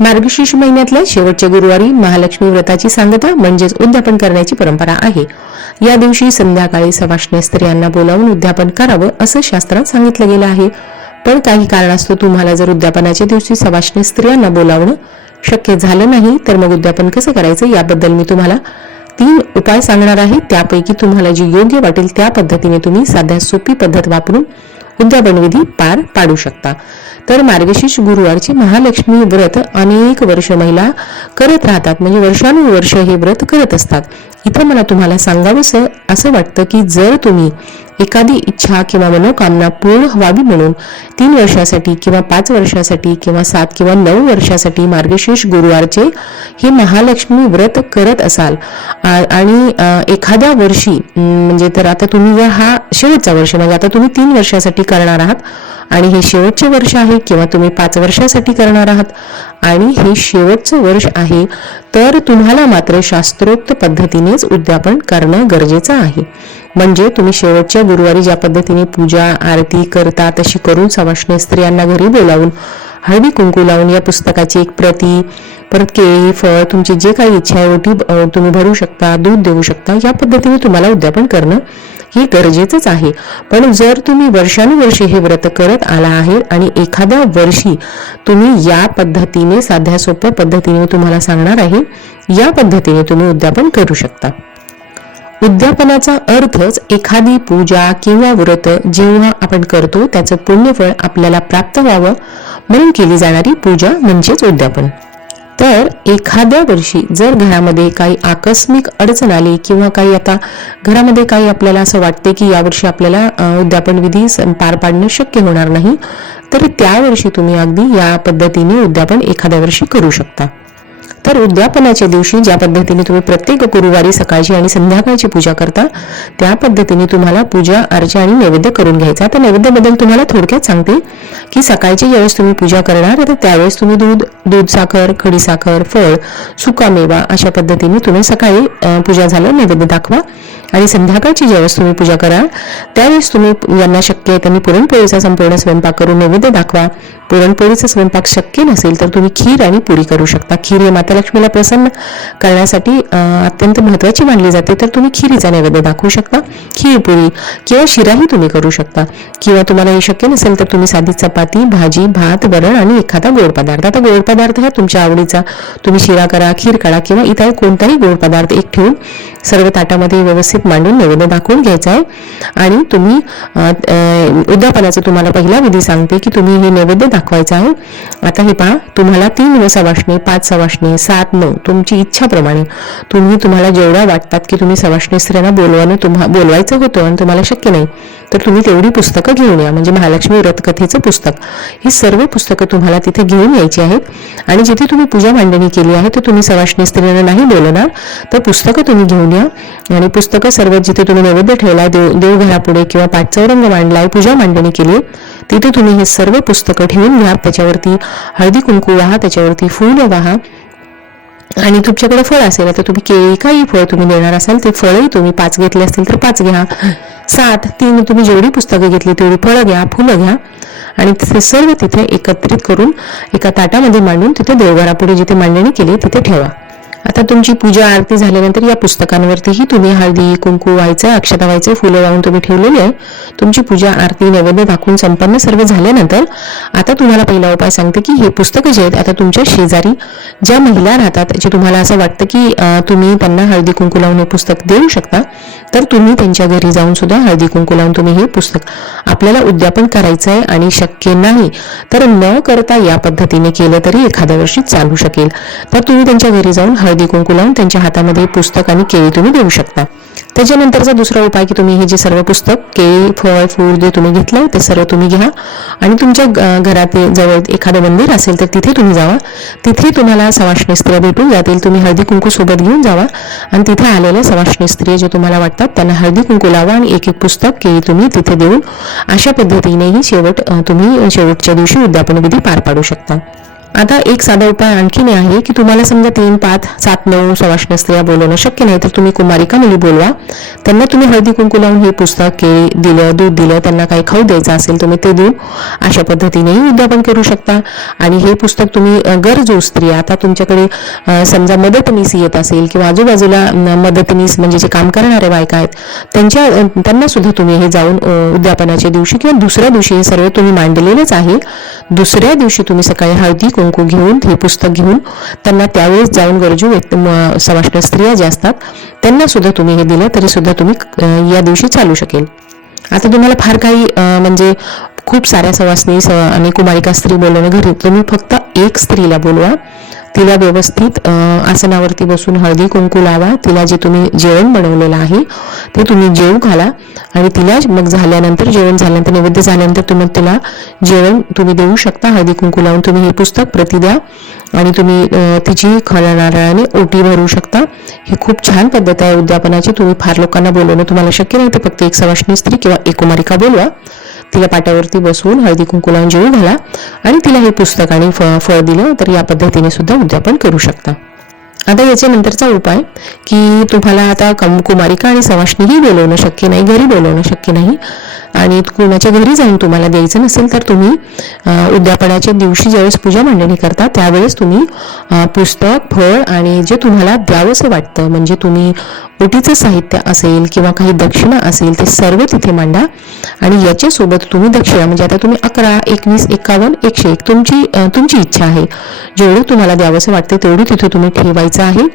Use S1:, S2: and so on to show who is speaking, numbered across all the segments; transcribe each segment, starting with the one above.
S1: मार्गशीर्ष महिन्यातल्या शेवटच्या गुरुवारी महालक्ष्मी व्रताची सांगता म्हणजेच उद्यापन करण्याची परंपरा आहे. या दिवशी संध्याकाळी सवाष्ण स्त्रियांना बोलावून उद्यापन करावं असं शास्त्रात सांगितलं गेलं आहे. पण काही कारणास्तव तुम्हाला जर उद्यापनाच्या दिवशी सवाष्ण स्त्रियांना बोलावणं शक्य झालं नाही तर मग उद्यापन कसं करायचं याबद्दल मी तुम्हाला तीन उपाय सांगणार आहे. त्यापैकी तुम्हाला जी योग्य वाटेल त्या पद्धतीने तुम्ही साध्या सोपी पद्धत वापरून उद्यापन विधी पार पाडू शकता? तर मार्गशीर्ष गुरुवारचे महालक्ष्मी व्रत अनेक वर्ष महिला करत राहतात. म्हणजे वर्षानुवर्ष हे व्रत करत असतात. इथं मला तुम्हाला सांगावंसं असं वाटतं की जर तुम्ही एखादी इच्छा किंवा मनोकामना पूर्ण व्हावी म्हणून तीन वर्षासाठी किंवा पाच वर्षासाठी किंवा सात किंवा नऊ वर्षासाठी मार्गशीर्ष गुरुवारचे हे महालक्ष्मी व्रत करत असाल. आणि एखाद्या वर्षी म्हणजे तर आता तुम्ही जर हा शेवटचा वर्ष म्हणजे आता तुम्ही तीन वर्षासाठी करणार आहात आणि हे शेवटचे वर्ष आहे किंवा तुम्ही पाच वर्षासाठी करणार आहात आणि हे शेवटचं वर्ष आहे तर तुम्हाला मात्र शास्त्रोक्त पद्धतीनेच उद्यापन करणं गरजेचं आहे. म्हणजे तुम्ही शेवटच्या गुरुवारी ज्या पद्धतीने पूजा आरती करता तशी करून सवाष्ण स्त्रियांना घरी बोलावून हळदी कुंकू लावून या पुस्तकाची एक प्रती परत केळी फळ तुमची जे काही इच्छा आहे ओटी तुम्ही भरू शकता दूध देऊ शकता या पद्धतीने तुम्हाला उद्यापन करणं हे गरजेचंच आहे. पण जर तुम्ही वर्षानुवर्षे हे व्रत करत आला आहे आणि एखाद्या वर्षी तुम्ही या पद्धतीने साध्या सोप्या पद्धतीने तुम्हाला सांगणार आहे या पद्धतीने तुम्ही उद्यापन करू शकता. उद्यापनाचा अर्थच एखादी पूजा किंवा व्रत जेव्हा आपण करतो त्याचं पुण्यफळ आपल्याला प्राप्त व्हावं म्हणून केली जाणारी पूजा म्हणजेच उद्यापन. तर एखाद्या वर्षी जर घरामध्ये काही आकस्मिक अडचण आली किंवा काही आता घरामध्ये काही आपल्याला असं वाटते की यावर्षी आपल्याला उद्यापन विधी स- पार पाडणं शक्य होणार नाही तर त्या वर्षी तुम्ही अगदी या पद्धतीने उद्यापन एखाद्या वर्षी करू शकता. तर उद्यापनाच्या दिवशी ज्या पद्धतीने तुम्ही प्रत्येक गुरुवारी सकाळची आणि संध्याकाळची पूजा करता त्या पद्धतीने तुम्हाला पूजा अर्चा आणि नैवेद्य करून घ्यायचा. तर नैवेद्याबद्दल तुम्हाला थोडक्यात सांगते. की सकाळची ज्यावेळेस तुम्ही पूजा करणार तर त्यावेळेस तुम्ही दूध दूध साखर खडीसाखर फळ सुकामेवा अशा पद्धतीने तुम्ही सकाळी पूजा झालं नैवेद्य दाखवा. आणि संध्याकाळची ज्यावेळेस तुम्ही पूजा कराल त्यावेळेस तुम्ही यांना शक्य आहे त्यांनी पुरणपोळीचा संपूर्ण स्वयंपाक करून नैवेद्य दाखवा. पुरणपोळीचा स्वयंपाक शक्य नसेल तर तुम्ही खीर आणि पुरी करू शकता. खीर हे माता लक्ष्मीला प्रसन्न करण्यासाठी अत्यंत महत्वाची मानली जाते तर तुम्ही खिरीचा नैवेद्य दाखवू शकता खीर पुरी किंवा शिराही तुम्ही करू शकता. किंवा तुम्हाला हे शक्य नसेल तर तुम्ही साधी चपाती भाजी भात वरण आणि एखादा गोड पदार्थ. आता गोड पदार्थ हा तुमच्या आवडीचा. तुम्ही शिरा करा खीर करा किंवा इतर कोणताही गोड पदार्थ एक ठेवून सर्व ताटामध्ये व्यवस्थित मांडून नैवेद्य दाखवून घ्यायचा आहे. आणि तुम्ही उद्यापनाचं तुम्हाला पहिला विधी सांगते की तुम्ही हे नैवेद्य दाखवायचं आहे. आता हे पहा तुम्हाला तीन सवाष्णे पाच सवाष्णे सात नऊ तुमची इच्छाप्रमाणे तुम्ही तुम्हाला जेवढ्या वाटतात की तुम्ही सवाष्णे स्त्रियांना बोलवणं तुम्हा बोलवायचं होतं आणि तुम्हाला शक्य नाही तर तुम्ही तेवढी पुस्तकं घेऊन या. म्हणजे महालक्ष्मी व्रतकथेचं पुस्तक. ही सर्व पुस्तकं तुम्हाला तिथे घेऊन यायची आहेत. आणि जिथे तुम्ही पूजा मांडणी केली आहे तर तुम्ही सवाष्णी स्त्रियांना नाही बोलणार. तर पुस्तकं तुम्ही घेऊन या. आणि पुस्तकं सर्व जिथे तुम्ही नैवेद्य ठेवलाय देव देवघरापुढे किंवा पाठचौरंग मांडलाय पूजा मांडणी केली तिथे तुम्ही हे सर्व पुस्तकं ठेवून घ्या. त्याच्यावरती हळदी कुंकू वाहा त्याच्यावरती फूल वाहा. आणि तुमच्याकडे फळ असेल तर तुम्ही केळी काही फळ तुम्ही देणार असाल ते फळही तुम्ही पाच घेतले असतील तर पाच घ्या. सात तीन तुम्ही जेवढी पुस्तकं घेतली तेवढी फळं घ्या फुलं घ्या. आणि ते सर्व तिथे एकत्रित करून एका ताटामध्ये मांडून तिथे देवघरापुढे जिथे मांडणी केली तिथे ठेवा. आता तुमची पूजा आरती झाल्यानंतर या पुस्तकांवरतीही तुम्ही हळदी कुंकू व्हायचं अक्षता व्हायचं फुलं वाहून तुम्ही ठेवलेली आहे. तुमची पूजा आरती नैवेद्य दाखवून संपन्न सर्व झाल्यानंतर आता तुम्हाला पहिला उपाय सांगते की हे पुस्तकं जे आहेत आता तुमच्या शेजारी ज्या महिला राहतात जे तुम्हाला असं वाटतं की तुम्ही त्यांना हळदी कुंकू लावून हे पुस्तक देऊ शकता तर तुम्ही त्यांच्या घरी जाऊन सुद्धा हळदी कुंकू लावून तुम्ही हे पुस्तक आपल्याला उद्यापन करायचं आहे आणि शक्य नाही तर न करता या पद्धतीने केलं तरी एखाद्या वर्षी चालू शकेल. तर तुम्ही त्यांच्या घरी जाऊन हळदी कुंकू लावून त्यांच्या हातामध्ये पुस्तक आणि केळी तुम्ही देऊ शकता. त्याच्यानंतरचा दुसरा उपाय की तुम्ही हे जे सर्व पुस्तक केळी फळ फूल जे तुम्ही घेतलंय ते सर्व तुम्ही घ्या. आणि तुमच्या घरात जवळ एखादं मंदिर असेल तर तिथे तुम्ही जावा. तिथे तुम्हाला सवाष्णी स्त्रिया भेटून जातील. तुम्ही हळदी कुंकू सोबत घेऊन जावा. आणि तिथे आलेल्या सवाष्णी स्त्रिया जे तुम्हाला वाटतात त्यांना हळदी कुंकू लावा आणि एक एक पुस्तक केळी तुम्ही तिथे देऊन अशा पद्धतीनेही शेवट तुम्ही शेवटच्या दिवशी उद्यापन विधी पार पाडू शकता. आता एक साधा उपाय आणखीन आहे की तुम्हाला समजा तीन पाच सात नऊ सवाष्ण स्त्रिया बोलवणं शक्य नाही तर तुम्ही कुमारिका मुली बोलवा. त्यांना तुम्ही हळदी कुंकू लावून हे पुस्तक केळी दिलं दूध दिलं त्यांना काही खाऊ द्यायचं असेल तुम्ही ते देऊ अशा पद्धतीनेही उद्यापन करू शकता. आणि हे पुस्तक तुम्ही गरजू स्त्रिया आता तुमच्याकडे समजा मदतनीस येत असेल किंवा आजूबाजूला मदतनीस म्हणजे जे काम करणारे बायका आहेत त्यांच्या त्यांना सुद्धा तुम्ही हे जाऊन उद्यापनाच्या दिवशी किंवा दुसऱ्या दिवशी हे सर्व तुम्ही मांडलेलेच आहे. दुसऱ्या दिवशी तुम्ही सकाळी हळदी कुंकू घेऊन हे पुस्तक घेऊन त्यांना त्यावेळेस जाऊन गरजू व्यक्ती समाष्ट स्त्रिया ज्या असतात त्यांना सुद्धा तुम्ही हे दिलं तरी सुद्धा तुम्ही या दिवशी चालू शकेल. आता तुम्हाला फार काही म्हणजे खूप साऱ्या सवासनी स आणि कुमारिका स्त्री बोलवणं घरी तुम्ही फक्त एक स्त्रीला बोलवा. तिला व्यवस्थित आसनावरती बसून हळदी कुंकू लावा. तिला जे तुम्ही जेवण बनवलेलं आहे ते तुम्ही जेवू घाला. आणि तिला मग झाल्यानंतर जेवण झाल्यानंतर नैवेद्य झाल्यानंतर तुम्ही तिला जेवण तुम्ही देऊ शकता. हळदी कुंकू लावून तुम्ही हे पुस्तक प्रति द्या. आणि तुम्ही तिची खऱ्या नारळाने ओटी भरू शकता. ही खूप छान पद्धत आहे उद्यापनाची. तुम्ही फार लोकांना बोलवणं तुम्हाला शक्य नाही. तर फक्त एक सवाष्णी स्त्री किंवा एक कुमारिका बोलवा. तिला पाट्यावरती बसवून हळदी कुंकू घाला आणि तिला हे पुस्तक आणि फ- फळ दिलं तर या पद्धतीने सुद्धा उद्यापन करू शकता. आता याच्या नंतरचा उपाय की तुम्हाला आता कम कुमारिका आणि सवाष्णीही बोलवणं शक्य नाही घरी बोलवणं शक्य नाही. आणि कुणाच्या घरी जाऊन तुम्हाला द्यायचं नसेल तर तुम्ही उद्यापनाच्या दिवशी ज्यावेळेस पूजा मांडणी करता त्यावेळेस तुम्ही पुस्तक फळ आणि जे तुम्हाला द्यावंसं वाटतं म्हणजे तुम्ही ओटीचं साहित्य असेल किंवा काही दक्षिणा असेल ते सर्व तिथे मांडा आणि याच्यासोबत तुम्ही दक्षिणा म्हणजे आता तुम्ही अकरा एकवीस एकावन्न एकशे एक तुमची तुमची इच्छा आहे. जेवढं तुम्हाला द्यावंसं वाटतं तेवढं तिथे तुम्ही ठेवायचं आहे.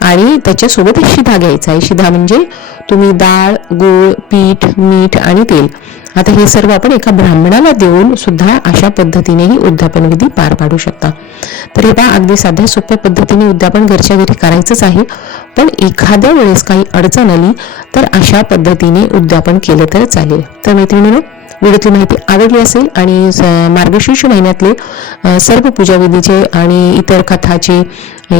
S1: आणि त्याच्यासोबत शिधा घ्यायचा आहे. शिधा म्हणजे तुम्ही डाळ गूळ पीठ मीठ आणि तेल. आता हे सर्व आपण एका ब्राह्मणाला देऊन सुद्धा अशा पद्धतीनेही उद्यापन विधी पार पाडू शकता. तर हे पहा अगदी साध्या सोप्या पद्धतीने उद्यापन घरच्या घरी करायचंच आहे. पण एखाद्या वेळेस काही अडचण आली तर अशा पद्धतीने उद्यापन केलं तर चालेल. तर मैत्रिणीनं व्हिडिओतली माहिती आवडली असेल आणि स- मार्गशीर्ष महिन्यातले सर्व पूजाविधीचे आणि इतर कथाचे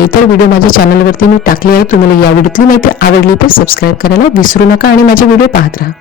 S1: इतर व्हिडिओ माझ्या चॅनलवरती मी टाकले आहे तुम्हाला या व्हिडिओतली माहिती आवडली तर सबस्क्राईब करायला विसरू नका आणि माझे व्हिडिओ पाहत राहा.